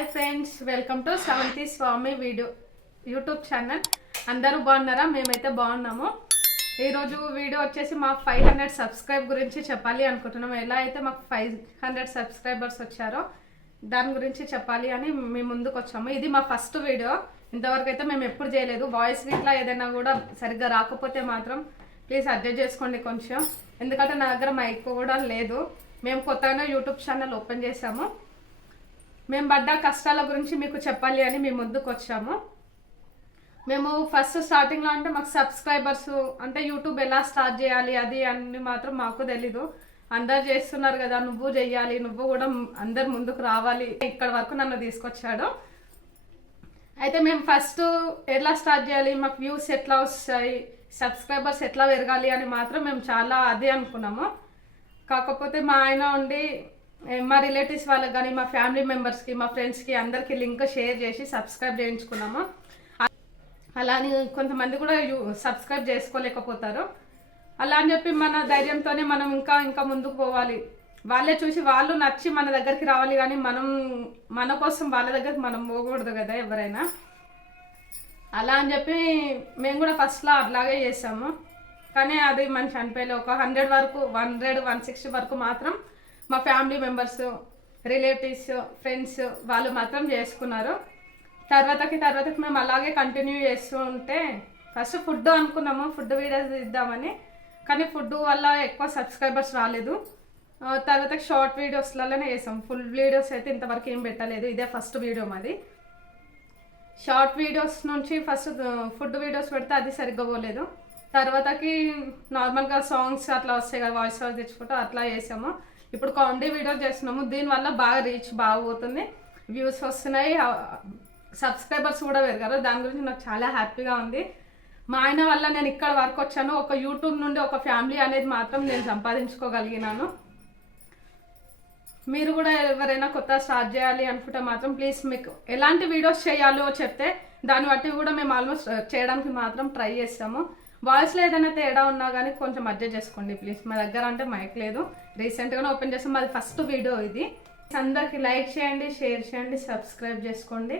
Hi friends welcome to seventy Swamy video YouTube channel. అందరూ బాగున్నారా? మేమైతే బాగున్నాము. ఈరోజు వీడియో వచ్చేసి మా ఫైవ్ హండ్రెడ్ సబ్స్క్రైబ్ గురించి చెప్పాలి అనుకుంటున్నాము. ఎలా అయితే మాకు ఫైవ్ హండ్రెడ్ సబ్స్క్రైబర్స్ వచ్చారో దాని గురించి చెప్పాలి అని మేము ముందుకు వచ్చాము. ఇది మా ఫస్ట్ వీడియో. ఇంతవరకు అయితే మేము ఎప్పుడు చేయలేదు. వాయిస్ ఇట్లా ఏదైనా కూడా సరిగ్గా రాకపోతే మాత్రం ప్లీజ్ అడ్జస్ట్ చేసుకోండి కొంచెం. ఎందుకంటే నా దగ్గర మైక్ కూడా లేదు. మేము కొత్తగా యూట్యూబ్ ఛానల్ ఓపెన్ చేసాము మేము పడ్డ కష్టాల గురించి మీకు చెప్పాలి అని మేము ముందుకు వచ్చాము. మేము ఫస్ట్ స్టార్టింగ్లో అంటే మాకు సబ్స్క్రైబర్స్ అంటే యూట్యూబ్ ఎలా స్టార్ట్ చేయాలి అది అని మాత్రం మాకు తెలీదు. అందరు చేస్తున్నారు కదా నువ్వు చెయ్యాలి నువ్వు కూడా అందరు ముందుకు రావాలి. ఇక్కడ వరకు నన్ను తీసుకొచ్చాడు. అయితే మేము ఫస్ట్ ఎలా స్టార్ట్ చేయాలి మాకు వ్యూస్ ఎట్లా వస్తాయి సబ్స్క్రైబర్స్ ఎట్లా పెరగాలి అని మాత్రం మేము చాలా అదే అనుకున్నాము. కాకపోతే మా ఆయన ఉండి మా రిలేటివ్స్ వాళ్ళకి కానీ మా ఫ్యామిలీ మెంబర్స్కి మా ఫ్రెండ్స్కి అందరికీ లింక్ షేర్ చేసి సబ్స్క్రైబ్ చేయించుకున్నాము. అలా అని కొంతమంది కూడా సబ్స్క్రైబ్ చేసుకోలేకపోతారు. అలా అని చెప్పి మన ధైర్యంతోనే మనం ఇంకా ఇంకా ముందుకు పోవాలి. వాళ్ళే చూసి వాళ్ళు నచ్చి మన దగ్గరికి రావాలి కానీ మనం మన కోసం వాళ్ళ దగ్గరికి మనం పోకూడదు కదా ఎవరైనా. అలా అని చెప్పి మేము కూడా ఫస్ట్లో అట్లాగే చేసాము. కానీ అది మంచి అనిపించలేదు ఒక హండ్రెడ్ వరకు హండ్రెడ్ వన్ సిక్స్టీ వరకు మాత్రం మా ఫ్యామిలీ మెంబర్స్ రిలేటివ్స్ ఫ్రెండ్స్ వాళ్ళు మాత్రం చేసుకున్నారు. తర్వాతకి తర్వాతకి మేము అలాగే కంటిన్యూ చేస్తూ ఉంటే ఫస్ట్ ఫుడ్ అనుకున్నాము ఫుడ్ వీడియోస్ ఇద్దామని కానీ ఫుడ్ వల్ల ఎక్కువ సబ్స్క్రైబర్స్ రాలేదు. తర్వాత షార్ట్ వీడియోస్లలోనే వేసాం ఫుల్ వీడియోస్ అయితే ఇంతవరకు ఏం పెట్టలేదు. ఇదే ఫస్ట్ వీడియో మాది. షార్ట్ వీడియోస్ నుంచి ఫస్ట్ ఫుడ్ వీడియోస్ పెడితే అది సరిగ్గా పోలేదు. తర్వాతకి నార్మల్గా సాంగ్స్ అట్లా వస్తాయి కదా వాయిస్ ఓవర్ తెచ్చుకుంటూ అట్లా చేసాము. ఇప్పుడు కామెడీ వీడియో చేస్తున్నాము. దీనివల్ల బాగా రీచ్ బాగా పోతుంది. వ్యూస్ వస్తున్నాయి. సబ్స్క్రైబర్స్ కూడా పెరిగారు దాని గురించి నాకు చాలా హ్యాపీగా ఉంది. మా ఆయన వల్ల నేను ఇక్కడ వరకు వచ్చాను. ఒక యూట్యూబ్ నుండి ఒక ఫ్యామిలీ అనేది మాత్రం నేను సంపాదించుకోగలిగినాను. మీరు కూడా ఎవరైనా కొత్త స్టార్ట్ చేయాలి అనుకుంటే మాత్రం ప్లీజ్ మీకు ఎలాంటి వీడియోస్ చేయాలో చెప్తే దాన్ని బట్టి కూడా మేము ఆల్మోస్ట్ చేయడానికి మాత్రం ట్రై చేస్తాము. వాయిస్లో ఏదైనా తేడా ఉన్నా కానీ కొంచెం అడ్జస్ట్ చేసుకోండి ప్లీజ్ మా దగ్గర అంటే మైక్ లేదు. రీసెంట్గానే ఓపెన్ చేస్తాం మాది ఫస్ట్ వీడియో ఇది. అందరికి లైక్ చేయండి షేర్ చేయండి సబ్స్క్రైబ్ చేసుకోండి.